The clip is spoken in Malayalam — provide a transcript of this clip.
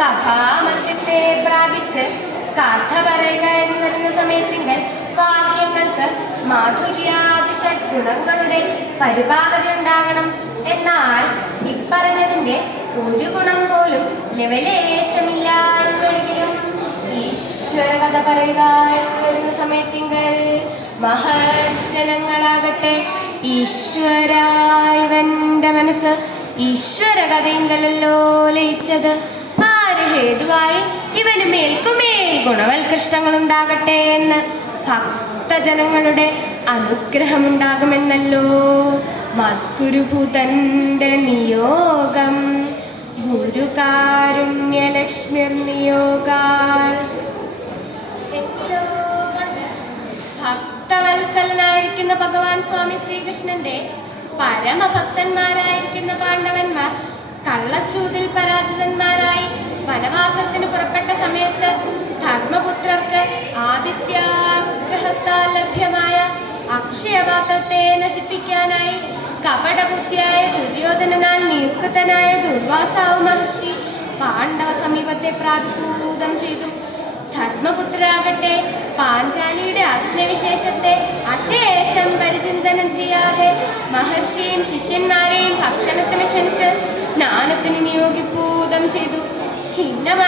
സഭാമധ്യത്തെ പ്രാപിച്ച് കഥ പറയുക എന്ന് വരുന്ന സമയത്തിങ്കൽ വാക്യങ്ങൾക്ക് മാധുര്യാദി ഷഡ്ഗുണങ്ങളുടെ പരിപാകത ഉണ്ടാകണം. എന്നാൽ ഇപ്പറഞ്ഞതിന്റെ ഒരു ഗുണം പോലും ലവലേശമില്ല എന്ന് വരികിലും ഈശ്വര കഥ പറയുക എന്ന് വരുന്ന സമയത്തിങ്കൽ മഹജ്ജനങ്ങളാകട്ടെ ഈശ്വര ഇവന്റെ മനസ്സ് ഈശ്വര കഥയിങ്കലല്ലോ ലയിച്ചത്. ആര് ഹേതുവായി ഇവന് മേൽക്കുമേൽ ഗുണവൽകൃഷ്ടങ്ങൾ ഉണ്ടാകട്ടെ എന്ന് ഭക്തജനങ്ങളുടെ അനുഗ്രഹമുണ്ടാകുമെന്നല്ലോ മദ്ഗുരുഭൂതന്റെ നിയോഗം. ഗുരുകാരുണ്യലക്ഷ്മിർ നിയോഗാൽ ഭക്തവത്സലനായിരിക്കുന്ന ഭഗവാൻ സ്വാമി ശ്രീകൃഷ്ണന്റെ പരമഭക്തന്മാരായിരിക്കുന്ന പാണ്ഡവന്മാർ കള്ളച്ചൂതിൽ പരാജിതന്മാരായി വനവാസത്തിന് പുറപ്പെട്ട സമയത്ത് ധർമ്മപുത്രർക്ക് ആദിത്യാഗ്രഹത്താൽ ലഭ്യമായ അക്ഷയപാത്രത്തെ നശിപ്പിക്കാനായി കപടബുദ്ധിയായ ദുര്യോധനനാൽ നിയുക്തനായ ദുർവാസാവ് മഹർഷി പാണ്ഡവ സമീപത്തെ പ്രാപിഭൂതം ചെയ്തു. ധർമ്മപുത്രരാകട്ടെ പാഞ്ചാലിയുടെ അസ്നവിശേഷത്തെ അശേഷം പരിചിന്തനം ചെയ്യാതെ മഹർഷിയെയും ശിഷ്യന്മാരെയും ഭക്ഷണത്തിന് ക്ഷണിച്ച് സ്നാനത്തിന് നിയോഗിഭൂതം ചെയ്തു. ഭിന്നമാണ്